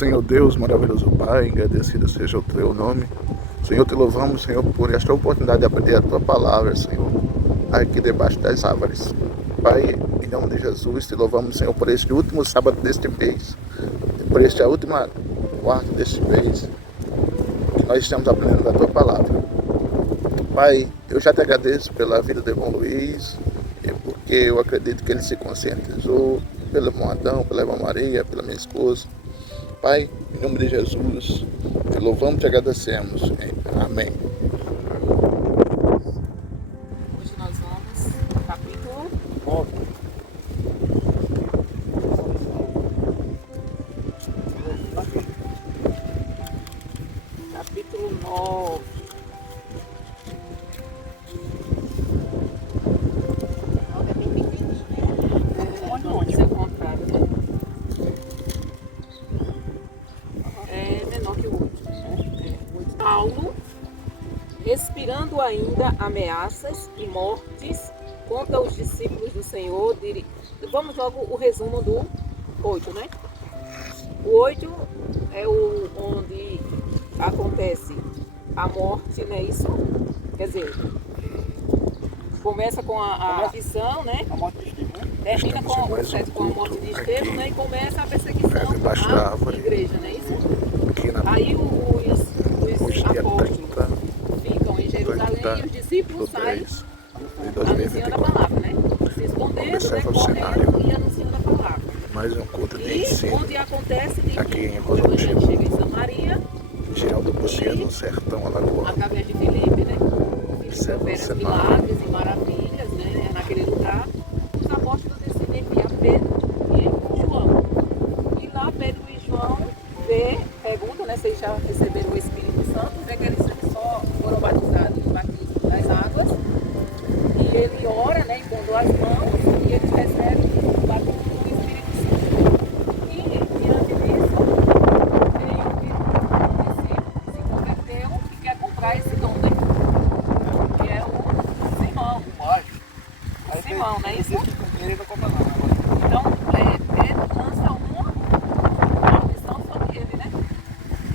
Senhor Deus, maravilhoso Pai, agradecido seja o teu nome. Senhor, te louvamos, Senhor, por esta oportunidade de aprender a tua palavra, Senhor, aqui debaixo das árvores. Pai, em nome de Jesus, te louvamos, Senhor, por este último sábado deste mês, por esta última quarta deste mês, que nós estamos aprendendo a tua palavra. Pai, eu já te agradeço pela vida de irmão Luiz, porque eu acredito que ele se conscientizou pelo irmão Adão, pela irmã Maria, pela minha esposa. Pai, em nome de Jesus, te louvamos e te agradecemos. Amém. Hoje nós vamos no capítulo 9. Capítulo 9. É bem pequenininho, né? Vamos encontrar, né? É menor que o 8, né? Paulo, respirando ainda ameaças e mortes contra os discípulos do Senhor. Vamos logo o resumo do 8, né? O 8 é onde acontece a morte, não é isso? Quer dizer, começa com a visão, né? A morte de Estevão. Termina com a morte de Estevão, né? E começa a perseguição à igreja, não é isso? Aí os apóstolos ficam em Jerusalém e os discípulos saem anunciando a palavra, né? Se escondendo, né? Correndo e anunciando a palavra. Mais um culto de E ensino onde acontece de aqui em o evangelho Rosaltina, chega em Samaria, Geraldo Pocinha, no sertão alagoano. através de Filipe, né? Filipe Servo opera Senado. milagres e maravilhas, né? Naquele lugar. Os apóstolos decidem enviar Pedro e João. E lá Pedro e João perguntam, né? Vocês já receberam o Espírito Santo? Vê que eles só foram batizados no batismo das águas. E ele ora, né? Impondo as mãos e eles recebem o batismo do Espírito Santo. E diante disso, tem um discípulo que se converteu e quer comprar esse dom, né? Que é o Simão. Aí Simão, não é isso? Ele não compra nada. Então, Pedro lança uma maldição sobre ele, né?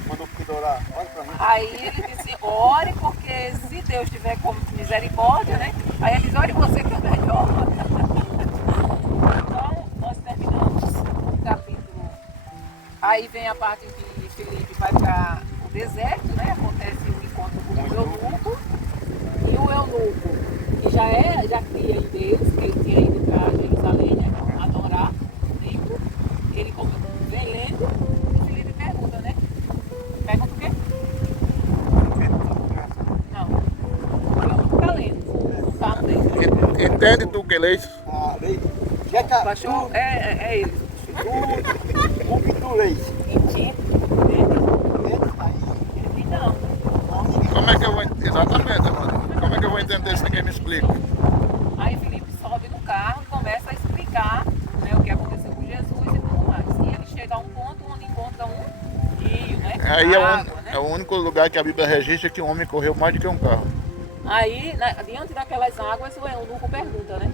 Mandou orar. Olha pra mim. Aí ele disse, ore, porque se Deus tiver com misericórdia, né? Aí ele diz, ore você que é melhor. Então, nós terminamos o capítulo. Aí vem a parte que Filipe vai para o deserto, né? Acontece o encontro com o eunuco. E o eunuco, que já cria em Deus, que ele tinha ido para Jerusalém, né? Adorar o templo. Ele vem lendo e Filipe pergunta, né? Pergunta o quê? Não. O eunuco está lendo. O carro dele. Entende tu que lês? A lei. Já tá. Baixou? É ele. O que tu leis? Mentira. Não. Como é que eu vou entender? Exatamente, mano. Como é que eu vou entender se ninguém me explica? Aí Filipe sobe no carro e começa a explicar, né, o que aconteceu com Jesus e tudo mais. E ele chega a um ponto onde encontra um rio, né? Aí água, né? é o único lugar que a Bíblia registra que um homem correu mais do que um carro. Aí, diante daquelas águas, o eunuco pergunta, né?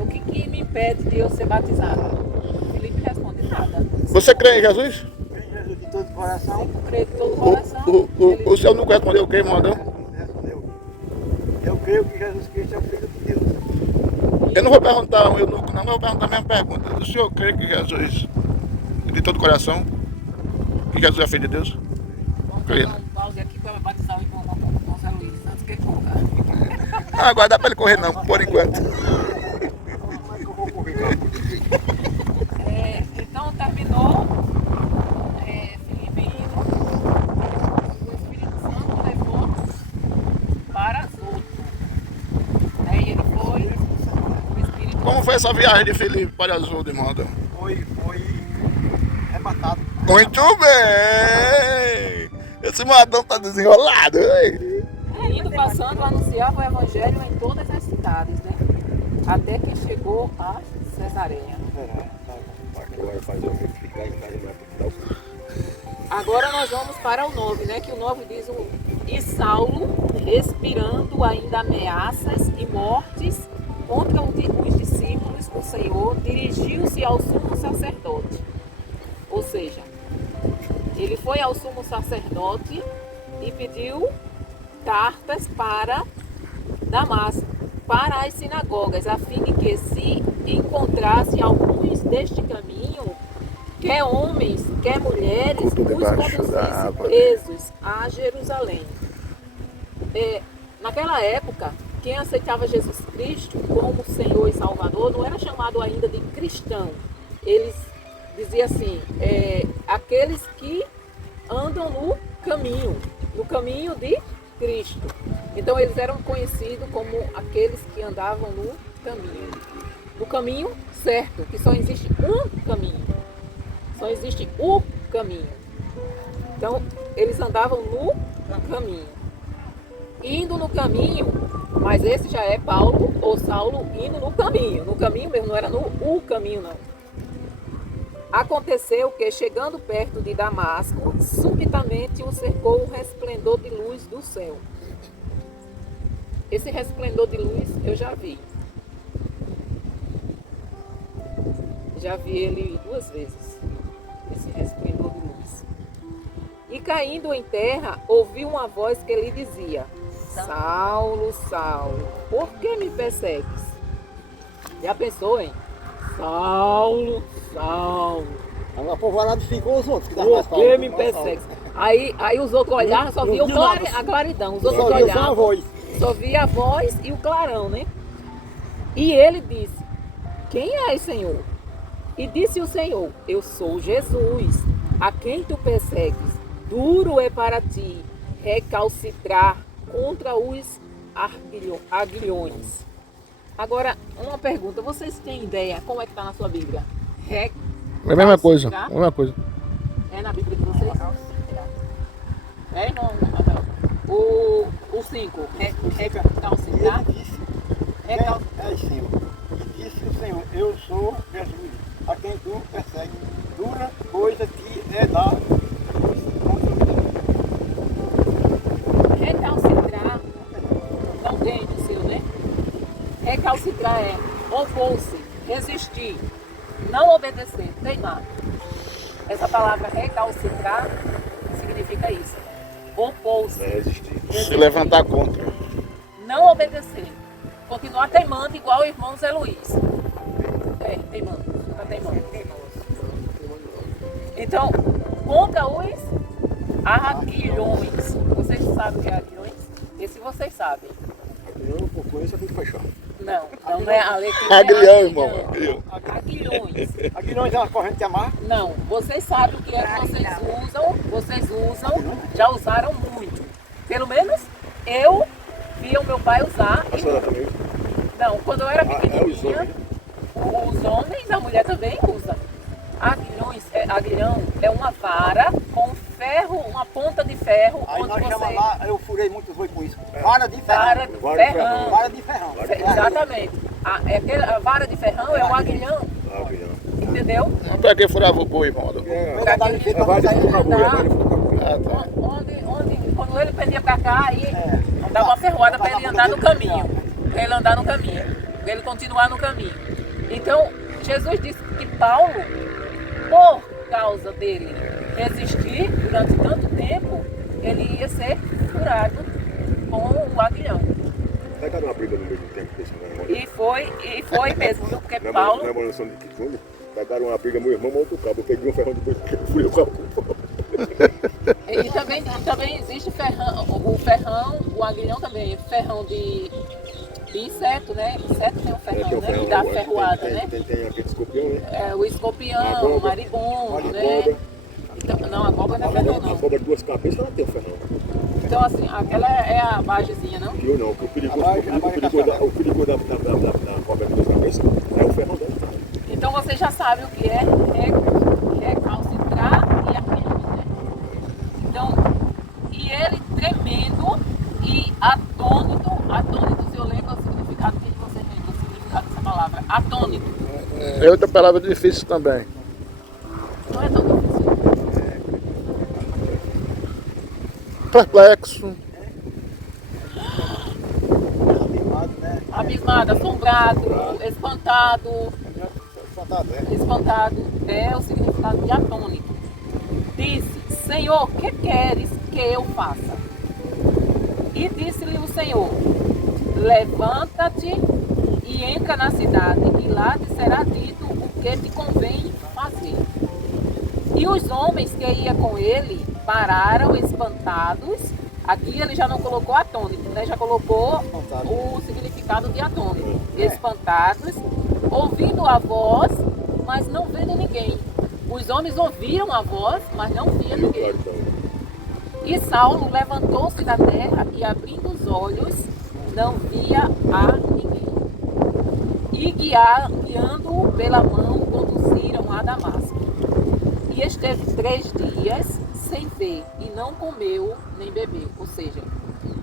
O que me impede de eu ser batizado? Filipe responde, nada. Você crê em Jesus? Vem Jesus de todo coração. Eu creio de todo o coração. O senhor nunca respondeu o que, irmão Adão? Eu creio que Jesus Cristo é o Filho de Deus. Eu não vou perguntar ao eunuco, não, mas eu vou perguntar a mesma pergunta. O senhor crê que Jesus, de todo coração, que Jesus é filho de Deus? Vamos Creio. pegar um balde aqui para batizar o irmão Gonçalo Luiz, antes que ele corra. Não, agora dá pra ele correr não, por enquanto. Como é que eu vou correr, cara? Então terminou Filipe indo, o Espírito Santo levou para Azoto. Aí ele foi, o Espírito Como foi essa viagem de Felipe para Azul, irmão Adão? Foi arrebatado. Muito bem! Esse Madão tá desenrolado, hein? indo, passando, anunciava o Evangelho em todas as cidades, né? Até que chegou a Cesareia. Agora nós vamos para o 9, né? Que o 9 diz e Saulo, respirando ainda ameaças e mortes contra os discípulos do Senhor, dirigiu-se ao sumo sacerdote. Ou seja, Ele foi ao sumo sacerdote e pediu cartas para Damasco, para as sinagogas, a fim de que se encontrasse alguns deste caminho, quer homens, quer mulheres, Culto os debaixo da conduzisse árvore. presos a Jerusalém. Naquela época, quem aceitava Jesus Cristo como Senhor e Salvador não era chamado ainda de cristão. Eles diziam assim, aqueles que andam no caminho de Cristo. Então eles eram conhecidos como aqueles que andavam no caminho certo, que só existe um caminho. Só existe o caminho. Então eles andavam no caminho. Indo no caminho, mas esse já é Paulo ou Saulo indo no caminho mesmo, não era no o caminho não. Aconteceu que, chegando perto de Damasco, subitamente o cercou um resplendor de luz do céu. Esse resplendor de luz eu já vi. Já vi ele 2 vezes, esse resplendor de luz. E caindo em terra, ouviu uma voz que lhe dizia: Saulo, Saulo, por que me persegues? Já pensou, hein? Saulo, Saulo, Agora povoado ficou os outros que davam mais por que me persegues? Aí os outros olharam, só viam a claridão. Os outros olhavam, só via a voz e o clarão, né? E ele disse: quem és, Senhor? E disse o Senhor: eu sou Jesus, a quem tu persegues. Duro é para ti recalcitrar contra os aguilhões. Agora, uma pergunta: vocês têm ideia como é que está na sua Bíblia? É a mesma coisa. É na Bíblia de vocês? É, irmão? O 5, recalcitrar? Ele disse, Senhor, e disse o Senhor: eu sou Jesus, a quem tu persegue. Dura coisa que é dar. Recalcitrar não tem no seu, né? Recalcitrar é opor-se, resistir, não obedecer, teimar. Essa palavra recalcitrar significa isso. Opor-se, resistir, Se levantar contra. não obedecer, continuar teimando igual o irmão Zé Luiz. Teimando, está teimando. Então, contra os aguilhões. Vocês sabem o que é aguilhões? Esse vocês sabem. Eu conheço aqui de Paixão. Não é a letra. Aguilhão, irmão. Aguilhões. Aqui não é uma corrente de amar. Não, vocês sabem o que é que vocês usam, já usaram muito. Pelo menos eu via o meu pai usar. A senhora também usa? Não, quando eu era os pequenininha, os homens, a mulher também usa. Aguilhão é uma vara com ferro, uma ponta de ferro. Aí onde nós você... chamamos lá, eu furei muitos oi com isso. Vara de ferrão. Vara de ferrão. Vara de ferrão. Exatamente. A vara de ferrão é um aguilhão. Entendeu? Não pra que furava o boi, irmão? Quando ele pendia pra cá, aí dava uma ferroada para ele andar no caminho. Para ele andar no caminho. Para ele continuar no caminho. Então, Jesus disse que Paulo, por causa dele resistir durante tanto tempo, ele ia ser furado com o aguilhão. Pegaram uma briga no meio do tempo desse meu irmão. E foi mesmo, porque Paulo... Na emulação de Kitsune, pegaram uma briga, meu irmão, outro cabo. Eu peguei um ferrão depois que eu fui o cabo. E também existe o ferrão, o aguilhão também, ferrão de inseto, né? Inseto tem um ferrão, né? Que dá ferroada, né? Tem aquele escorpião, né? O escorpião, o maribondo, né? Então, não, a cobra não é ferrão, A não. cobra de 2 cabeças, ela tem o ferrão. Então, assim, aquela é a bagezinha, não? Eu não, o perigoso da cobra de 2 cabeças é o ferrão dela. Então, você já sabe o que é recalcitrar e aguilhão, né? Então, e ele tremendo e atônito, se eu lembro o significado que você lembra, o significado dessa palavra, atônito. É outra palavra difícil também. Não é tão difícil. Perplexo. Abismado, assombrado, espantado. Espantado é o significado de atônito. Disse: Senhor, que queres que eu faça? E disse-lhe o Senhor, levanta-te e entra na cidade, e lá te será dito o que te convém fazer. E os homens que iam com ele pararam espantados. Aqui ele já não colocou atônito, né? Já colocou o significado de atônito. Espantados, ouvindo a voz, mas não vendo ninguém. Os homens ouviram a voz, mas não viam ninguém. E Saulo levantou-se da terra e, abrindo os olhos, não via a ninguém. E guiando-o pela mão, conduziram a Damasco. E esteve 3 dias sem ver, e não comeu nem bebeu. Ou seja,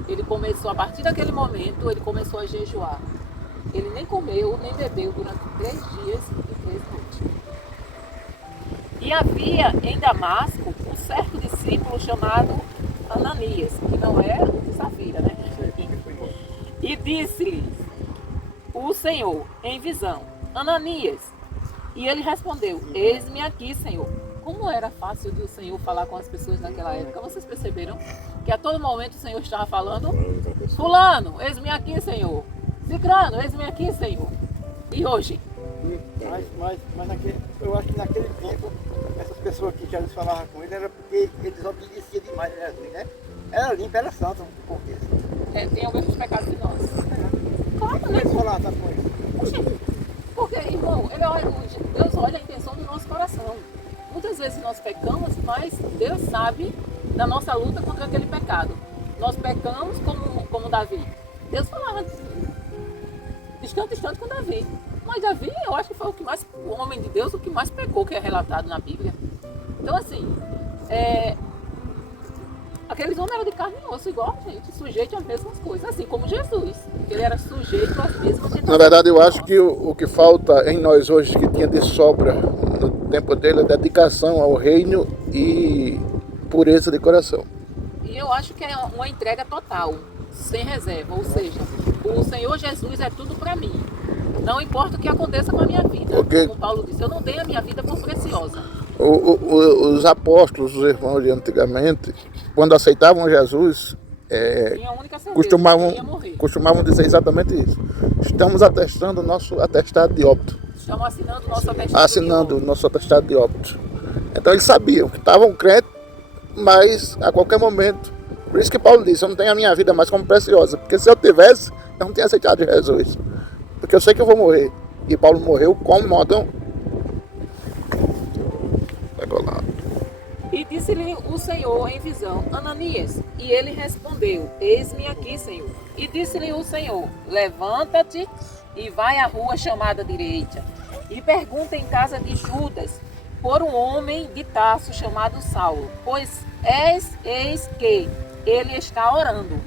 ele começou, a partir daquele momento, ele começou a jejuar. Ele nem comeu nem bebeu durante 3 dias e 3 noites. E havia em Damasco um certo discípulo chamado Ananias, que não é o de Safira, né? E disse-lhe o Senhor em visão, Ananias. E ele respondeu, eis-me aqui, Senhor. Como era fácil de o Senhor falar com as pessoas naquela época? Vocês perceberam que a todo momento o Senhor estava falando, fulano, eis-me aqui, Senhor. Cicrano, eis-me aqui, Senhor. E hoje? Mas eu acho que naquele tempo, essas pessoas que já eles falavam com ele, era porque eles obedeciam demais, né? Era limpo, era santo, um pouco isso. Tem alguns pecados de nós. Claro, Como né? eles falavam com ele? Oxi, porque, irmão, Deus olha a intenção do nosso coração. Muitas vezes nós pecamos, mas Deus sabe da nossa luta contra aquele pecado. Nós pecamos como Davi. Deus falava distante com Davi. Mas Davi, eu acho que foi o homem de Deus, o que mais pecou, que é relatado na Bíblia. Então, assim, aqueles homens eram de carne e osso, igual a gente, sujeito às mesmas coisas, assim como Jesus, que ele era sujeito às mesmas situações. Na verdade, eu acho que o que falta em nós hoje, que tinha de sobra no tempo dele, é dedicação ao reino e pureza de coração. E eu acho que é uma entrega total, sem reserva, ou seja, o Senhor Jesus é tudo para mim. Não importa o que aconteça com a minha vida. Okay. Como Paulo disse, eu não dei a minha vida por preciosa. Os apóstolos, os irmãos de antigamente, quando aceitavam Jesus, Tinha a única certeza, que ia morrer. costumavam dizer exatamente isso. Estamos atestando o nosso atestado de óbito. Estamos assinando o nosso atestado. Assinando o nosso atestado de óbito. Então eles sabiam que estavam crentes, mas a qualquer momento. Por isso que Paulo disse, eu não tenho a minha vida mais como preciosa. Porque se eu tivesse, eu não tinha aceitado Jesus. Porque eu sei que eu vou morrer. E Paulo morreu como modo. Pegou lá. E disse-lhe o Senhor em visão, Ananias. E ele respondeu, eis-me aqui, Senhor. E disse-lhe o Senhor, levanta-te e vai à rua chamada direita. E pergunta em casa de Judas por um homem de Tarso chamado Saulo. Pois eis que ele está orando.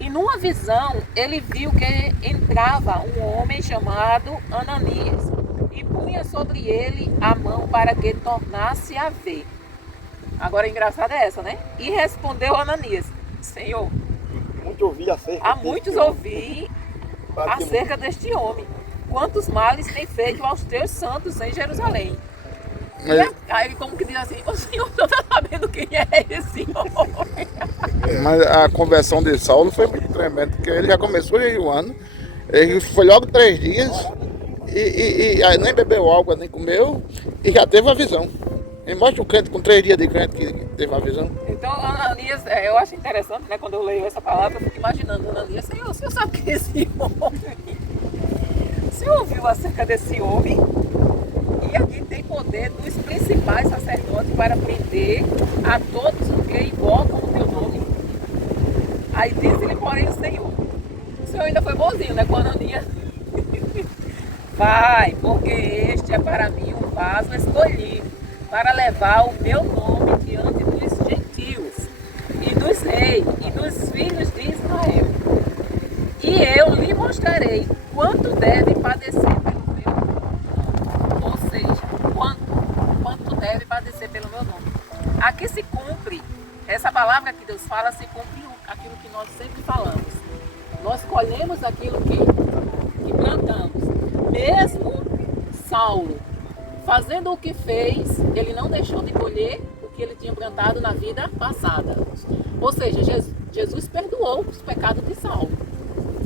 E numa visão ele viu que entrava um homem chamado Ananias. E punha sobre ele a mão para que tornasse a ver. Agora, engraçada é essa, né? E respondeu Ananias, Senhor, Muito ouvi acerca há muitos ouvi acerca deste homem. Quantos males tem feito aos teus santos em Jerusalém? Aí como que diz assim, o Senhor não está sabendo quem é esse homem? Mas a conversão de Saulo foi muito tremenda, porque ele já começou jejuando, ele foi logo 3 dias, e aí nem bebeu água, nem comeu, e já teve a visão. Ele mostra o crente com 3 dias de crente que teve a visão. Então, Ananias, eu acho interessante, né? Quando eu leio essa palavra, eu fico imaginando, Ananias, Senhor, o Senhor sabe quem é esse homem? O Senhor ouviu acerca desse homem? E aqui tem poder dos principais sacerdotes para prender a todos os que invocam o teu nome. Aí disse-lhe, porém, o Senhor ainda foi bonzinho, né, com Ananias? Vai, porque este é para mim um vaso escolhido, para levar o meu nome diante dos gentios, e dos reis, e dos filhos de Israel. E eu lhe mostrarei quanto deve padecer pelo meu nome. Ou seja, quanto deve padecer pelo meu nome. Aqui se cumpre, essa palavra que Deus fala, se cumpre aquilo que nós sempre falamos. Nós colhemos aquilo que plantamos. Mesmo Saulo, fazendo o que fez, ele não deixou de colher o que ele tinha plantado na vida passada. Ou seja, Jesus perdoou os pecados de Saulo,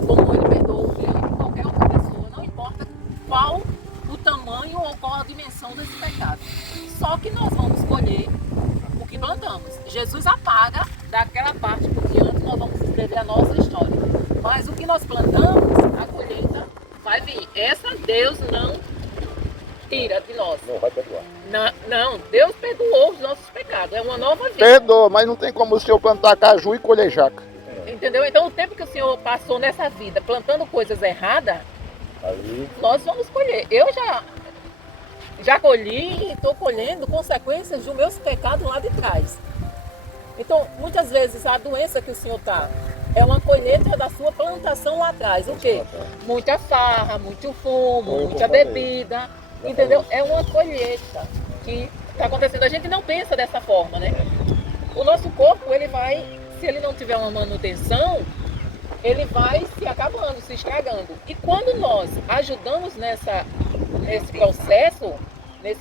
como ele perdoou de qualquer outra pessoa, não importa qual o tamanho ou qual a dimensão desse pecado. Só que nós vamos colher o que plantamos. Jesus apaga daquela parte por diante, nós vamos escrever a nossa história. Mas o que nós plantamos, a colheita vai vir. Essa Deus não tira de nós. Não vai perdoar. Não, Deus perdoou os nossos pecados. É uma nova vida. Perdoa, mas não tem como o senhor plantar caju e colher jaca. Entendeu? Então o tempo que o Senhor passou nessa vida plantando coisas erradas, Aí, nós vamos colher. Eu já colhi e estou colhendo consequências dos meus pecados lá de trás. Então, muitas vezes a doença que o Senhor está é uma colheita da sua plantação lá atrás. O quê? Muita farra, muito fumo, muita bebida. Entendeu? É uma colheita que está acontecendo. A gente não pensa dessa forma, né? O nosso corpo, ele vai, se ele não tiver uma manutenção, ele vai se acabando, se estragando. E quando nós ajudamos nesse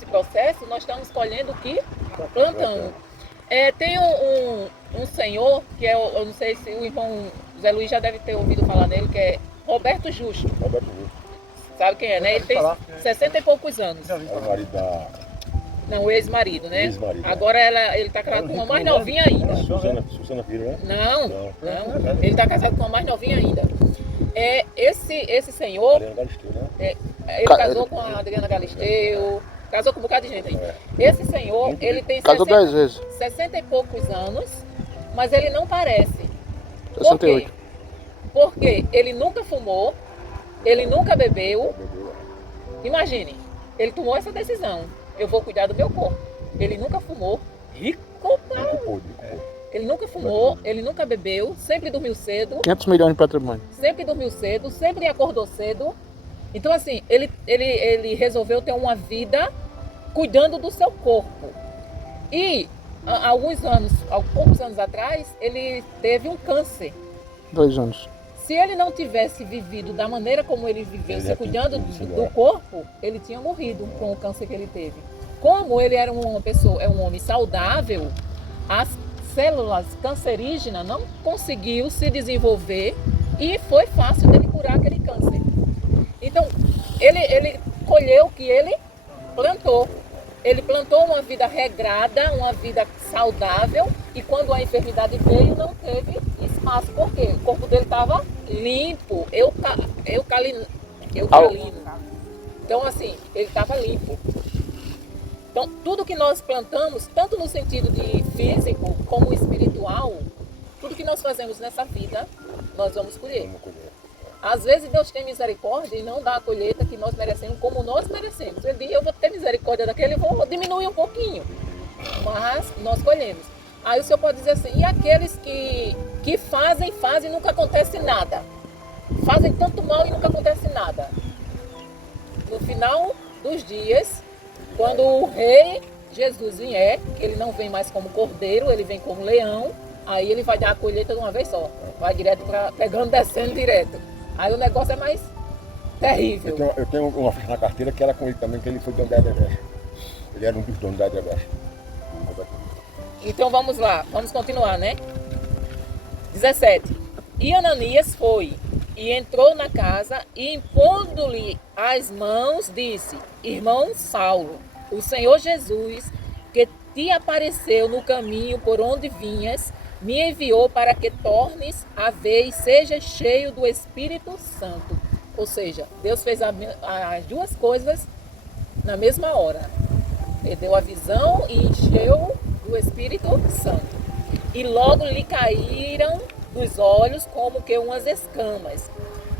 processo, nós estamos colhendo o que plantamos. Tem um senhor, que eu não sei se o irmão Zé Luiz já deve ter ouvido falar nele, que é Roberto Justo. Roberto Justo. Sabe quem é, né? Ele tem 60 e poucos anos. É o marido da Não, o ex-marido, né? Ex-marido, né? Agora ele tá casado com uma mais novinha ainda. Susana Filho, né? Não. Ele tá casado com uma mais novinha ainda. Esse senhor, Adriana Galisteu, né? ele casou com a Adriana Galisteu, casou com um bocado de gente aí. Esse senhor, ele tem Casou 10 vezes. 60 e poucos anos, mas ele não parece. Por 68. quê? Porque ele nunca fumou, ele nunca bebeu. Imagine, ele tomou essa decisão. Eu vou cuidar do meu corpo. Ele nunca fumou. Rico, mano. Ele nunca fumou, ele nunca bebeu, sempre dormiu cedo. 500 milhões de patrimônio. Sempre dormiu cedo, sempre acordou cedo. Então, assim, ele resolveu ter uma vida cuidando do seu corpo. E, há poucos anos atrás, ele teve um câncer. 2 anos. Se ele não tivesse vivido da maneira como ele viveu, se cuidando do corpo, ele tinha morrido com o câncer que ele teve. Como ele era uma pessoa, é um homem saudável, as células cancerígenas não conseguiu se desenvolver e foi fácil dele curar aquele câncer. Então, ele colheu o que ele plantou. Ele plantou uma vida regrada, uma vida saudável, e quando a enfermidade veio, não teve espaço. Por quê? O corpo dele estava limpo, eucalino. Então, assim, ele estava limpo. Então, tudo que nós plantamos, tanto no sentido de físico como espiritual, tudo que nós fazemos nessa vida, nós vamos colher. Às vezes Deus tem misericórdia e não dá a colheita que nós merecemos como nós merecemos. Ele diz, eu vou ter misericórdia daquele, vou diminuir um pouquinho. Mas nós colhemos. Aí o Senhor pode dizer assim, e aqueles que fazem e nunca acontece nada? Fazem tanto mal e nunca acontece nada. No final dos dias, quando o rei Jesus vier, ele não vem mais como cordeiro, ele vem como leão, aí ele vai dar a colheita de uma vez só. Vai direto pegando, descendo direto. Aí o negócio é mais terrível. Eu tenho uma ficha na carteira que era com ele também, que ele foi dono da Edebrecht. Ele era um dos donos da Edebrecht. Então vamos lá, vamos continuar, né? 17. E Ananias foi e entrou na casa e, impondo-lhe as mãos, disse, irmão Saulo, o Senhor Jesus, que te apareceu no caminho por onde vinhas, me enviou para que tornes a ver e sejas cheio do Espírito Santo. Ou seja, Deus fez as duas coisas na mesma hora. Ele deu a visão e encheu do Espírito Santo. E logo lhe caíram dos olhos como que umas escamas.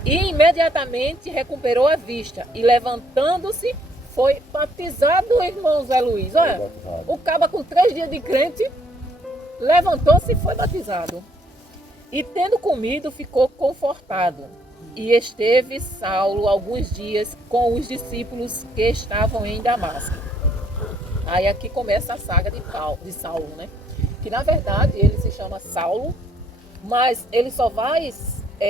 E imediatamente recuperou a vista. E levantando-se, foi batizado, irmão Zé Luiz. Olha, o caba com 3 dias de crente, levantou-se e foi batizado. E tendo comido, ficou confortado. E esteve Saulo alguns dias com os discípulos que estavam em Damasco. Aí aqui começa a saga de Saulo, né? Que na verdade ele se chama Saulo, mas ele só vai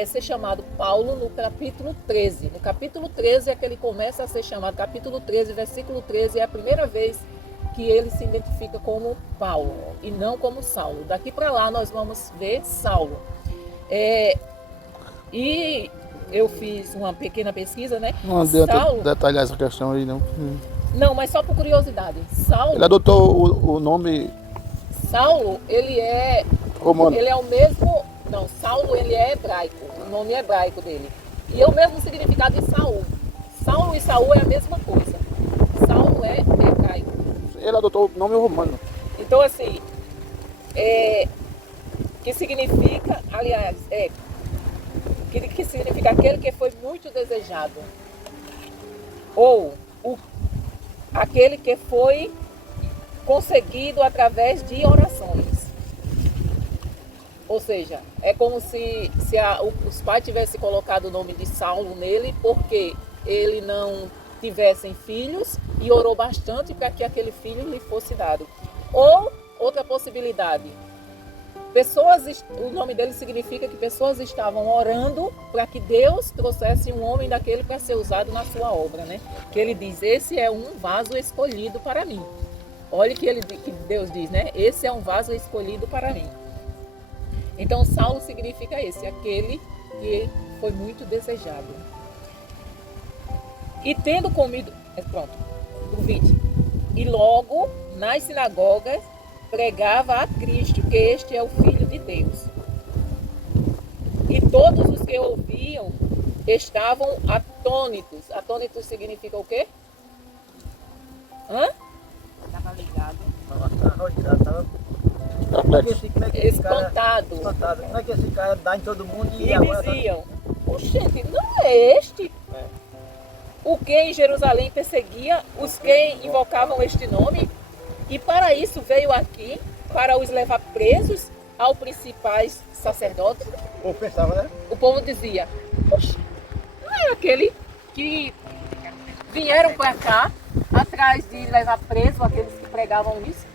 ser chamado Paulo no capítulo 13. No capítulo 13 é que ele começa a ser chamado. Capítulo 13, versículo 13 é a primeira vez que ele se identifica como Paulo e não como Saulo. Daqui para lá nós vamos ver Saulo. E eu fiz uma pequena pesquisa, né? Não adianta Saulo, detalhar essa questão aí, não. não, mas só por curiosidade. Saulo, Ele adotou o nome Saulo, ele é romano. o mesmo. Não, Saulo ele é hebraico, o nome hebraico dele. E é o mesmo significado de Saul. Saulo e Saul é a mesma coisa. Saulo é hebraico. Ele adotou o nome romano. Então, assim, que significa, aliás, que significa aquele que foi muito desejado. Ou aquele que foi conseguido através de orações. Ou seja, é como se os pais tivessem colocado o nome de Saulo nele porque ele não tivessem filhos e orou bastante para que aquele filho lhe fosse dado. Ou outra possibilidade, o nome dele significa que pessoas estavam orando para que Deus trouxesse um homem daquele para ser usado na sua obra, né? Que ele diz, esse é um vaso escolhido para mim. Olha que Deus diz, né? Esse é um vaso escolhido para mim. Então, Saulo significa aquele que foi muito desejado. E tendo comido, pronto, o 20. E logo, nas sinagogas, pregava a Cristo, que este é o Filho de Deus. E todos os que ouviam estavam atônitos. Atônitos significa o quê? Estava ligado. Espantado. Como é que esse cara dá em todo mundo E diziam, gente, não é este o que em Jerusalém perseguia os que invocavam este nome? E para isso veio aqui, para os levar presos aos principais sacerdotes. O povo pensava, né? O povo dizia, não é aquele que vieram para cá atrás de levar preso aqueles que pregavam isso?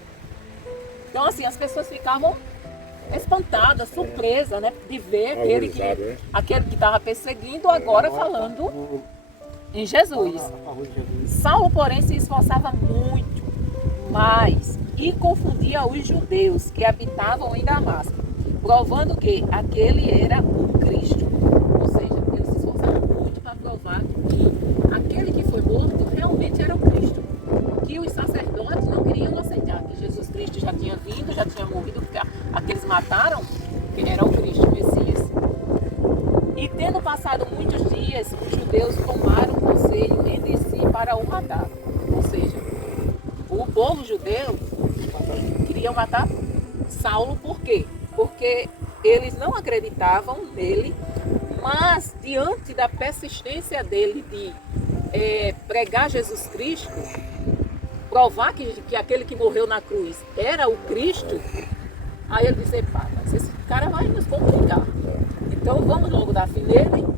Então, assim, as pessoas ficavam espantadas, surpresas, né? De ver aquele que estava perseguindo agora falando em Jesus. Saulo, porém, se esforçava muito mais e confundia os judeus que habitavam em Damasco, provando que aquele era o Cristo. Ou seja, ele se esforçava muito para provar que aquele que foi morto realmente era o Cristo. Que os sacerdotes não queriam aceitar que Jesus Cristo já tinha vindo, já tinha morrido, porque aqueles mataram, que era o Cristo, o Messias. E tendo passado muitos dias, os judeus tomaram conselho entre si para o matar. Ou seja, o povo judeu queria matar Saulo, por quê? Porque eles não acreditavam nele, mas diante da persistência dele de pregar Jesus Cristo, provar que aquele que morreu na cruz era o Cristo, aí ele disse, pá, mas esse cara vai nos complicar. Então vamos logo dar fim nele.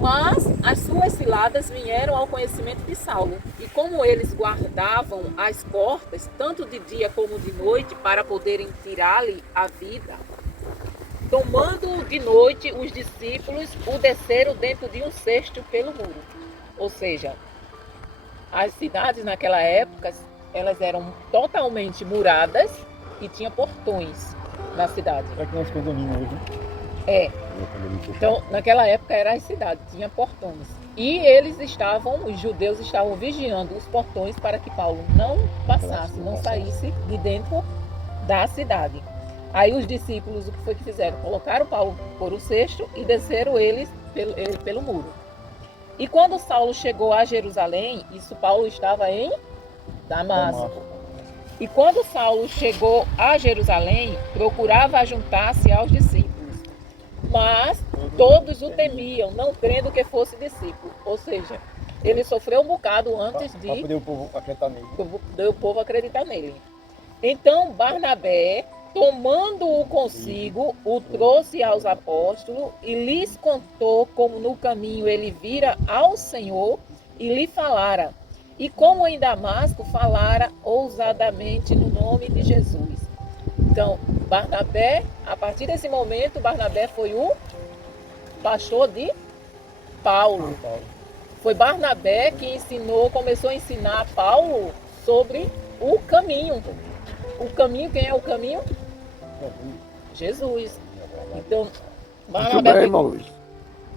Mas as suas ciladas vieram ao conhecimento de Saulo. E como eles guardavam as portas, tanto de dia como de noite, para poderem tirar-lhe a vida, tomando de noite os discípulos, o desceram dentro de um cesto pelo muro. Ou seja, as cidades naquela época, elas eram totalmente muradas e tinha portões na cidade. É que nós condomínios hoje, né? Então, naquela época era a cidade, tinha portões. E os judeus estavam vigiando os portões para que Paulo não passasse, não saísse de dentro da cidade. Aí os discípulos, o que foi que fizeram? Colocaram Paulo por um cesto e desceram ele pelo muro. E quando Saulo chegou a Jerusalém, isso Paulo estava em Damasco. E quando Saulo chegou a Jerusalém, procurava juntar-se aos discípulos. Mas todos o temiam, não crendo que fosse discípulo. Ou seja, ele sofreu um bocado antes de Para poder o povo acreditar nele. o povo acreditar nele. Então Barnabé, tomando-o consigo, o trouxe aos apóstolos e lhes contou como no caminho ele vira ao Senhor e lhe falara. E como em Damasco falara ousadamente no nome de Jesus. Então, Barnabé, a partir desse momento, Barnabé foi o pastor de Paulo. Foi Barnabé que começou a ensinar Paulo sobre o caminho. O caminho, quem é o caminho? Jesus. Então, Muito bem, irmão Luiz.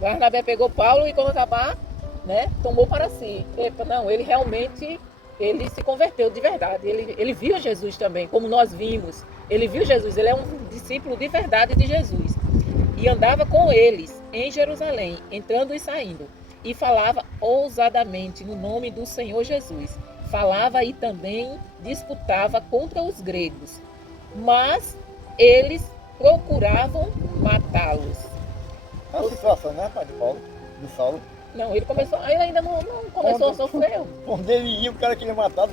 Barnabé pegou Paulo e quando acabar, né, tomou para si. Não, ele realmente, ele se converteu de verdade. Ele viu Jesus também, como nós vimos. Ele viu Jesus, ele é um discípulo de verdade de Jesus. E andava com eles em Jerusalém, entrando e saindo. E falava ousadamente no nome do Senhor Jesus. Falava e também disputava contra os gregos. Mas eles procuravam matá-los. É uma situação, né, pai de Paulo, de Saulo? Não, ele ainda não começou a sofrer. Quando ele ia, o cara queria matar, do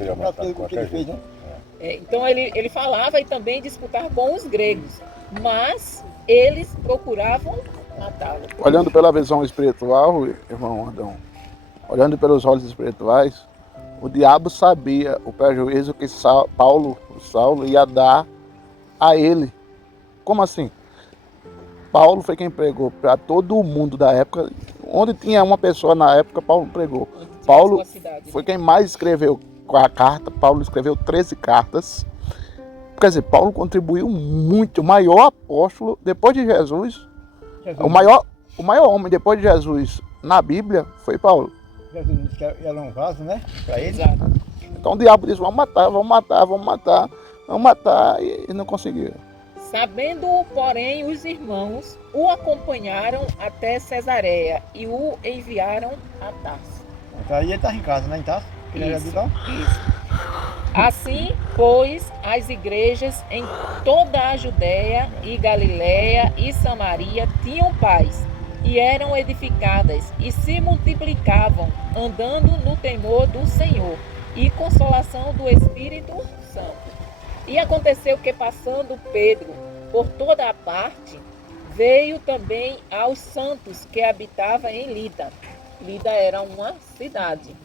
que ele fez, né? Então ele falava e também disputar com os gregos, mas eles procuravam matá-lo. Olhando pela visão espiritual, irmão Adão, olhando pelos olhos espirituais, o diabo sabia o prejuízo que Saulo ia dar a ele. Como assim? Paulo foi quem pregou para todo mundo da época. Onde tinha uma pessoa na época, Paulo pregou. Paulo foi quem mais escreveu a carta. Paulo escreveu 13 cartas. Quer dizer, Paulo contribuiu muito. O maior apóstolo, depois de Jesus, o maior homem depois de Jesus na Bíblia foi Paulo. Jesus disse que era um vaso, né? Para ele. Exato. Então o diabo disse, vamos matar, e não conseguiram. Sabendo, porém, os irmãos o acompanharam até Cesareia e o enviaram a Tarso. Então aí ele estava em casa, né? Em Tarso? Isso. Assim, pois, as igrejas em toda a Judéia e Galiléia e Samaria tinham paz e eram edificadas e se multiplicavam, andando no temor do Senhor e consolação do Espírito Santo. E aconteceu que, passando Pedro por toda a parte, veio também aos santos que habitavam em Lida. Lida era uma cidade.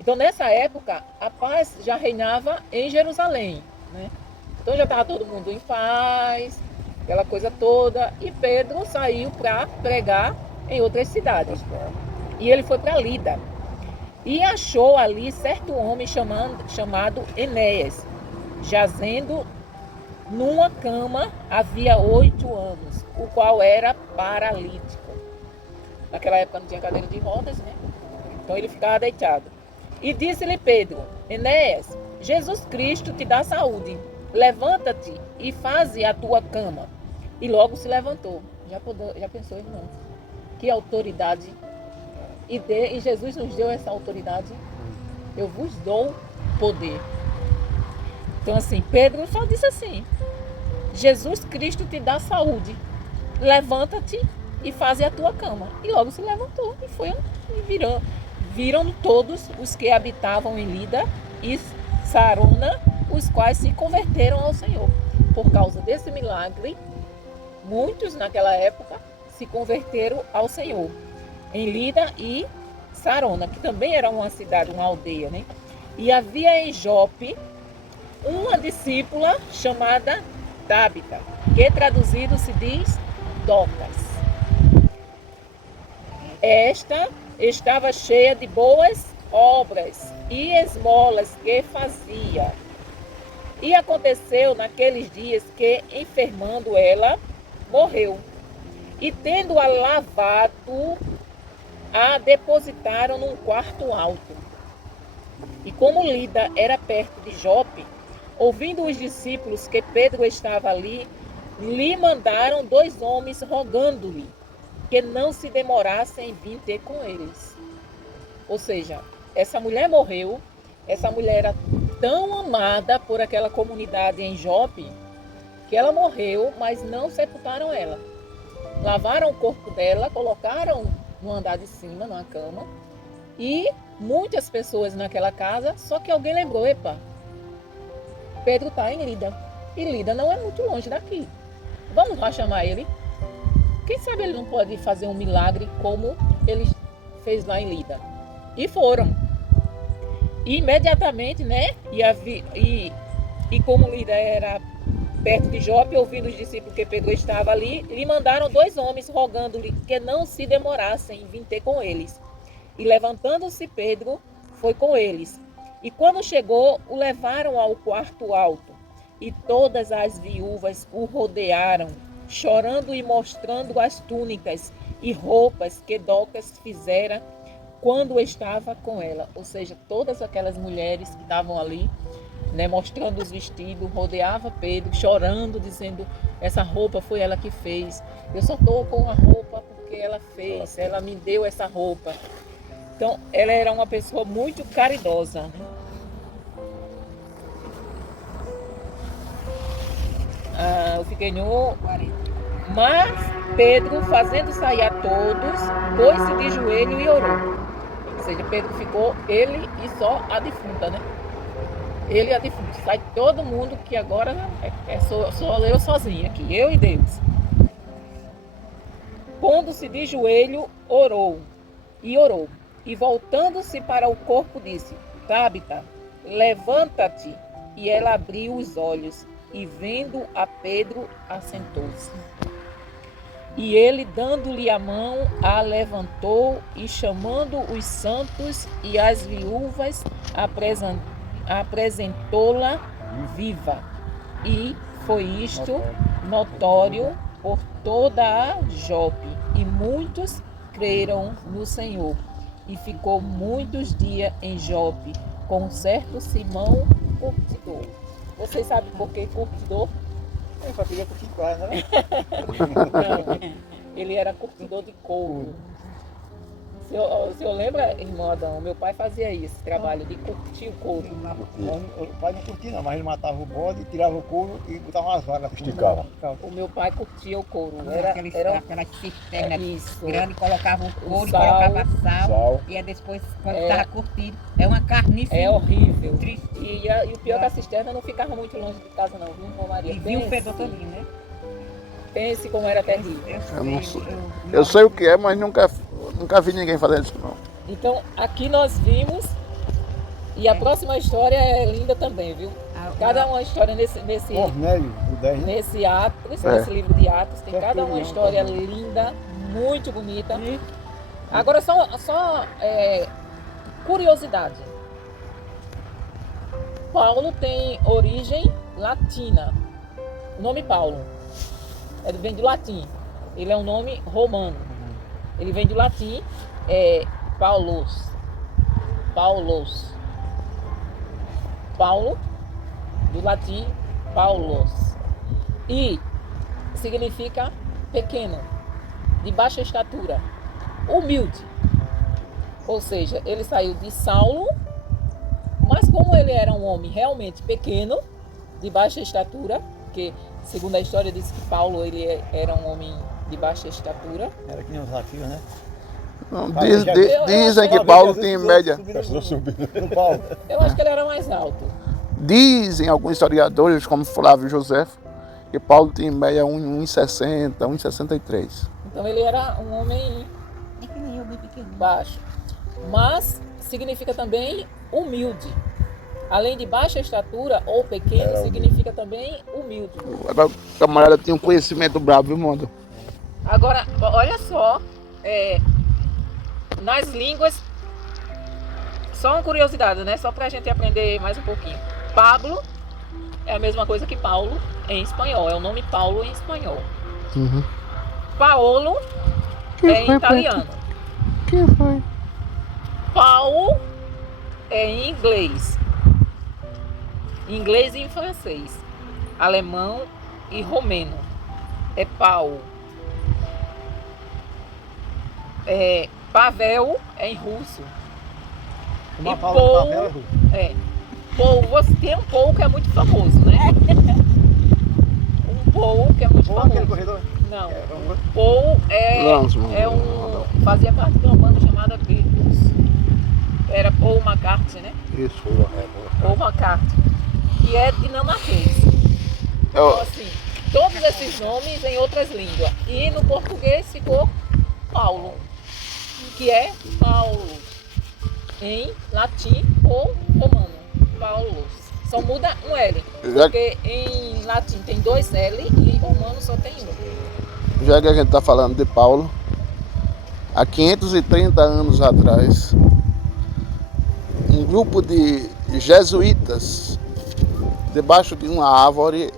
Então, nessa época, a paz já reinava em Jerusalém, né? Então, já estava todo mundo em paz, aquela coisa toda. E Pedro saiu para pregar em outras cidades. E ele foi para Lida. E achou ali certo homem chamado Enéas, jazendo numa cama havia 8 anos, o qual era paralítico. Naquela época não tinha cadeira de rodas, né? Então ele ficava deitado. E disse-lhe Pedro: Enéas, Jesus Cristo te dá saúde. Levanta-te e faze a tua cama. E logo se levantou. Já pensou, irmão? Que autoridade. E Jesus nos deu essa autoridade. Eu vos dou poder. Então assim, Pedro só disse assim: Jesus Cristo te dá saúde. Levanta-te e faze a tua cama. E logo se levantou e foi e viram todos os que habitavam em Lida e Sarona, os quais se converteram ao Senhor. Por causa desse milagre, muitos naquela época se converteram ao Senhor. Em Lida e Sarona, que também era uma cidade, uma aldeia, né? E havia em Jope uma discípula chamada Tábita, que traduzido se diz Dorcas. Esta estava cheia de boas obras e esmolas que fazia. E aconteceu naqueles dias que, enfermando ela, morreu. E tendo-a lavado, a depositaram num quarto alto. E como Lida era perto de Jope, ouvindo os discípulos que Pedro estava ali, lhe mandaram 2 homens rogando-lhe que não se demorasse em vir ter com eles. Ou seja, essa mulher morreu, essa mulher era tão amada por aquela comunidade em Jope, que ela morreu, mas não sepultaram ela. Lavaram o corpo dela, colocaram no andar de cima, numa cama, e muitas pessoas naquela casa, só que alguém lembrou: epa, Pedro está em Lida, e Lida não é muito longe daqui. Vamos lá chamar ele. Quem sabe ele não pode fazer um milagre como ele fez lá em Lida. E foram. E imediatamente, né? E como Lida era perto de Jope, ouvindo os discípulos que Pedro estava ali, lhe mandaram 2 homens rogando-lhe que não se demorassem em vir ter com eles. E levantando-se Pedro, foi com eles. E quando chegou, o levaram ao quarto alto, e todas as viúvas o rodearam, chorando e mostrando as túnicas e roupas que Dorcas fizera quando estava com ela. Ou seja, todas aquelas mulheres que estavam ali, né, mostrando os vestidos, rodeava Pedro, chorando, dizendo: essa roupa foi ela que fez. Eu só estou com a roupa porque ela fez, ela me deu essa roupa. Então, ela era uma pessoa muito caridosa, né? Eu fiquei no 40. Mas Pedro, fazendo sair a todos, pôs-se de joelho e orou. Ou seja, Pedro ficou, ele e só a defunta, né? Ele e a defunta. Sai todo mundo, que agora sou eu sozinha aqui, eu e Deus. Pondo-se de joelho, orou. E voltando-se para o corpo, disse: Tábita, levanta-te. E ela abriu os olhos, e vendo a Pedro, assentou-se. E ele, dando-lhe a mão, a levantou, e chamando os santos e as viúvas, apresentou-la viva. E foi isto notório por toda a Jope, e muitos creram no Senhor. E ficou muitos dias em Jope, com um certo Simão curtidor. Vocês sabem por que curtidor? Eu só queria curtir quase, né? Não, ele era curtidor de couro. O senhor lembra, irmão Adão? Meu pai fazia isso, esse trabalho de curtir o couro. O pai não curtia não, mas ele matava o bode, tirava o couro e botava umas vagas. Esticava. O meu pai curtia o couro. Aquela cisterna isso. grande, colocava o couro, Sal. colocava sal. Sal. E aí depois, quando estava curtido, é uma carniça. É horrível. Triste. E o pior é que a cisterna não ficava muito longe de casa não, viu, irmã Maria? E viu o fedor todinho, né? Pense como era terrível. Eu não sei. Eu sei o que é, mas nunca vi ninguém fazendo isso não. Então, aqui nós vimos, e a próxima história é linda também, viu? Cada uma história nesse Cornélio, o 10, né? nesse Atos, É. nesse livro de Atos, tem Certo, cada uma não, história tá bom. linda, muito bonita. Agora só curiosidade. Paulo tem origem latina. O nome Paulo ele vem do latim. Ele é um nome romano. Ele vem do latim, Paulos. Paulo, do latim, Paulos. E significa pequeno, de baixa estatura, humilde. Ou seja, ele saiu de Saulo, mas como ele era um homem realmente pequeno, de baixa estatura, porque segundo a história diz que Paulo ele era um homem de baixa estatura. Era que nem os ratinhos, né? Não, eu dizem que sei. Paulo tem média. No Paulo. Eu acho que ele era mais alto. Dizem alguns historiadores, como Flávio José, que Paulo tem em média 1,60, 1,63. Então ele era um homem É que nem eu, bem pequeno. baixo. Mas significa também humilde. Além de baixa estatura ou pequeno, significa também humilde. Agora, o camarada tinha um conhecimento bravo, viu, mundo? Agora, olha só, nas línguas, só uma curiosidade, né? Só pra gente aprender mais um pouquinho. Pablo é a mesma coisa que Paulo em espanhol, é o nome Paulo em espanhol. Uhum. Paolo é em italiano. Que foi? Paulo é em inglês. Inglês e em francês. Alemão e romeno. É Paulo. Pavel é em russo. Uma E Paula Paul- de papel é ruim. Paul, você tem um Paul que é muito famoso, né? Um Paul que é muito Ou aquele famoso. corredor. Não. Vamos Paul fazia parte de uma banda chamada Beatles. Era Paul McCartney, né? Isso. Paul McCartney. E é dinamarquês. Então, assim, todos esses nomes em outras línguas. E no português ficou Paulo, que é Paulo, em latim ou romano. Paulo. Só muda um L. Porque em latim tem 2 L e em romano só tem um. Já que a gente está falando de Paulo, há 530 anos atrás, um grupo de jesuítas, debaixo de uma árvore,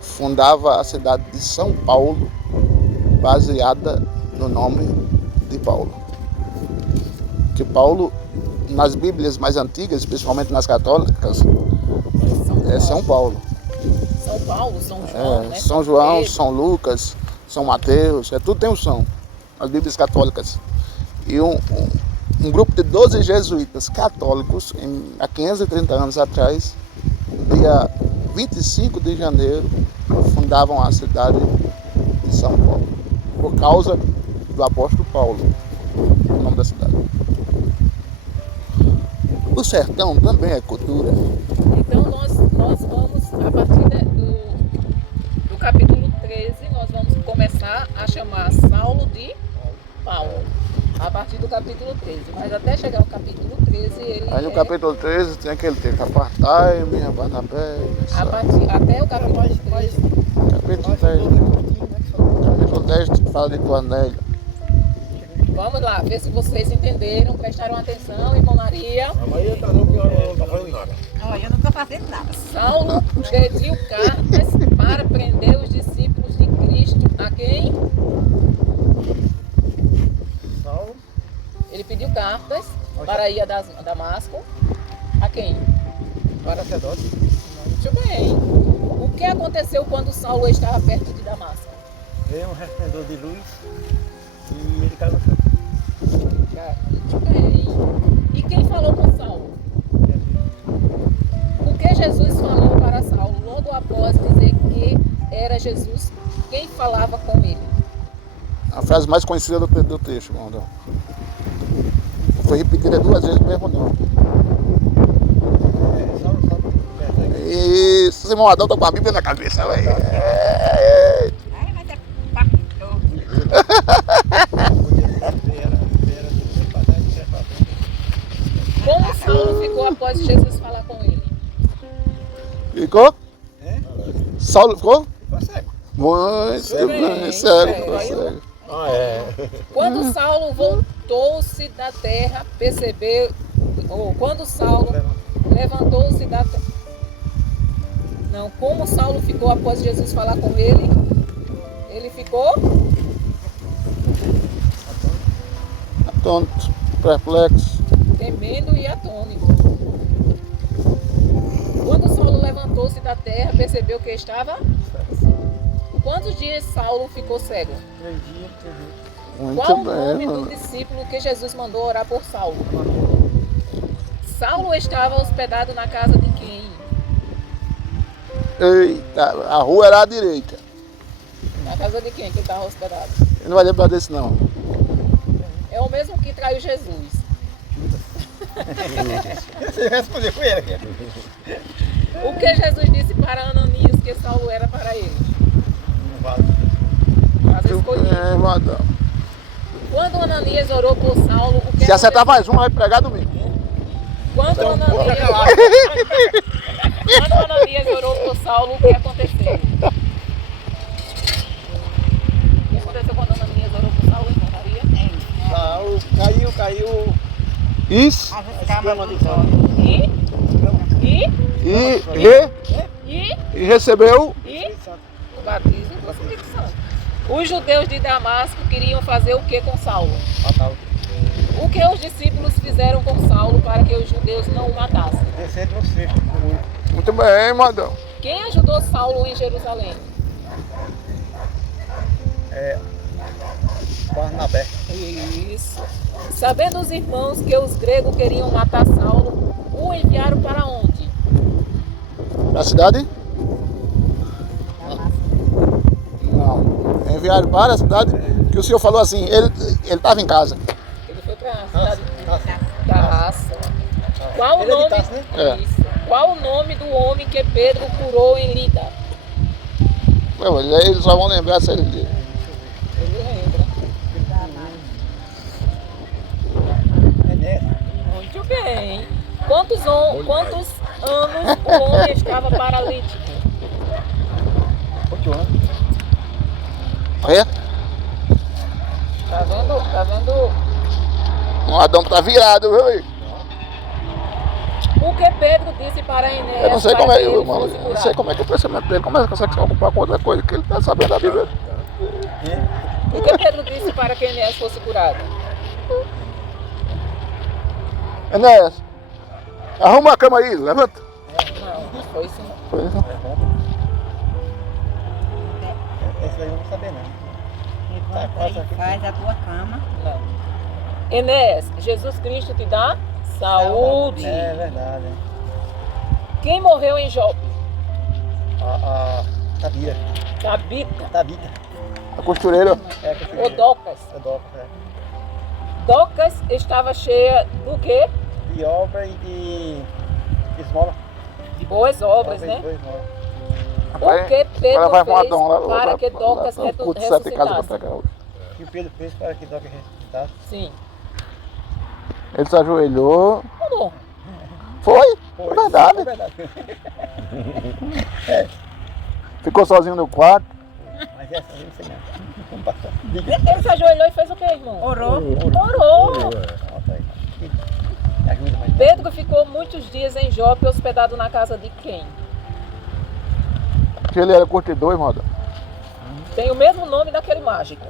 fundava a cidade de São Paulo, baseada no nome de Paulo. Que Paulo, nas Bíblias mais antigas, principalmente nas católicas, é São Paulo. São Paulo, São João, né? São João, Pedro. São Lucas, São Mateus, tudo tem um São, nas Bíblias católicas. E um grupo de 12 jesuítas católicos, há 530 anos atrás, dia 25 de janeiro, fundavam a cidade de São Paulo, por causa do apóstolo Paulo, o nome da cidade. O sertão também é cultura. Então nós vamos, a partir do capítulo 13, nós vamos começar a chamar Saulo de Paulo. A partir do capítulo 13. Mas até chegar ao capítulo 13, ele Aí no capítulo 13 tem aquele texto, apartai-me, apartai até o capítulo 13. Capítulo 10. Capítulo 10 fala de Cornélio. Vamos lá, ver se vocês entenderam, prestaram atenção, irmã Maria. A Maria tá não, que ela não tá fazendo nada. Olha, eu não estou fazendo nada. Saulo pediu cartas para prender os discípulos de Cristo. A quem? Saulo, Ele pediu cartas para ir a Damasco. A quem? para sacerdote. Muito bem. O que aconteceu quando Saulo estava perto de Damasco? Veio um resplendor de luz e ele caiu no chão. Muito bem. E quem falou com Saulo? O que Jesus falou para Saulo logo após dizer que era Jesus quem falava com ele? A frase mais conhecida do texto, irmão. Foi repetida 2 vezes o mesmo nome. Saulo sabe. Isso, irmão Adão tá com a Bíblia na cabeça, velho. Ai, mas é pastor. Como Saulo ficou após Jesus falar com ele? Ficou? É? Saulo ficou? Ficou cego. Muito Cego. bem, sério. Ah, é. Quando Saulo voltou-se da terra, percebeu. Ou quando Saulo levantou-se da terra. Não, como Saulo ficou após Jesus falar com ele? Ele ficou Atônito, perplexo. temendo e atônito. Quando Saulo levantou-se da terra, percebeu que estava. Quantos dias Saulo ficou cego? 3 dias, 3 dias. Muito Qual o nome bem, do mano. discípulo que Jesus mandou orar por Saulo? Saulo estava hospedado na casa de quem? Eita, a rua era à direita. Na casa de quem que ele estava hospedado? Ele não vai lembrar desse não. É o mesmo que traiu Jesus. Você respondeu, foi ele aqui. O que Jesus disse para Ananias que Saulo era para ele? Não vale. Mas escolhido. É, irmão Adão. Quando Ananias orou por Saulo, o que Se acertar aconteceu? mais um, vai pregar domingo. Quando Ananias orou por Saulo, o que aconteceu? O que aconteceu quando Ananias orou por Saulo, irmã Maria? Saulo caiu Isso. As a escamas escama do do sol. E E recebeu. o batismo do Espírito Santo. Os judeus de Damasco queriam fazer o que com Saulo? O que os discípulos fizeram com Saulo para que os judeus não o matassem? Descendo no cesto do muro. Muito bem, irmão Adão. Quem ajudou Saulo em Jerusalém? Barnabé. Isso. Sabendo os irmãos que os gregos queriam matar Saulo, o enviaram para onde? Na cidade? Não. Enviaram para a cidade que o senhor falou assim, ele estava em casa. Ele foi para a cidade da raça. Qual o Ele é de nome? Tarso, né? É. Isso. Qual o nome do homem que Pedro curou em Lida? Não, eles só vão lembrar se ele. Ele lembra. Muito bem. Quantos anos o homem estava paralítico? 8 anos. Olha, Tá vendo? Tá vendo? o Adão tá virado, viu? Porque Pedro disse para Enéas. Eu não sei para como é, que ele irmão, fosse eu não curado. sei como é que é o pensamento dele, como é que consegue se ocupar com outra coisa, que ele está sabendo da Bíblia. Por que Pedro disse para que Enéas fosse curado? Enéas, arruma a cama aí, levanta. Não foi isso não. Foi isso. Esse daí eu não vou saber, não. Levanta aí, faz a tua cama. Não. Enéas, Jesus Cristo te dá saúde. É verdade. Quem morreu em Jope? Tabira. Tabita. Tabita. A costureira. É, que Ou Docas. É Doca, é. Docas estava cheia do quê? De obra e de esmola. De boas obras, né? De esmola. O que Pedro Ela vai fez voadão lá, para que Docas o culto de 7 em casa pra ressuscitasse? pegar outro. E o Pedro fez para que Doca ressuscitasse. Sim. Ele se ajoelhou. Como? Foi? É verdade. É verdade. Ficou sozinho no quarto. Mas essa eu não sei não. Vamos passar. Ele se ajoelhou e fez o que, irmão? Orou. Orou. Nossa, aí. Me ajuda, mas... Pedro ficou muitos dias em Jope, hospedado na casa de quem? Que ele era curtidor, irmão. Tem o mesmo nome daquele mágico.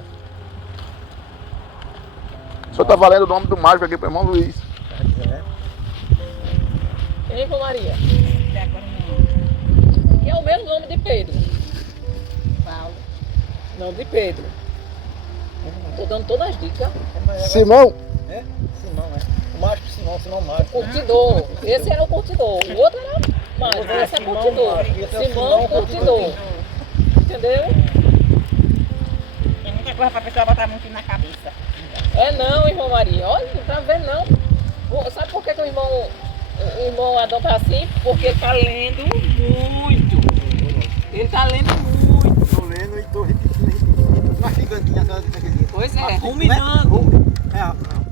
O senhor tá valendo o nome do mágico aqui pro irmão Luiz. Hein, irmã Maria? Até agora não. Que é o mesmo nome de Pedro. Paulo. Nome de Pedro. Tô dando todas as dicas. Simão. É? Simão, é. O mágico Simão, Simão mágico. Curtidor. Esse era o curtidor. O outro era mágico. Esse é Simão curtidor. mágico. Esse é o Simão Simão curtidor. Entendeu? Tem muita coisa pra pessoa botar muito na cabeça. É não, irmã Maria. Olha, não tá vendo não. Sabe por que o irmão Adão tá assim? Porque ele tá lendo muito. Ele tá lendo muito. Estou lendo e estou repetindo. Mastigando, tinha essa aquele dia. Pois é, Mastiga, ruminando. né? É,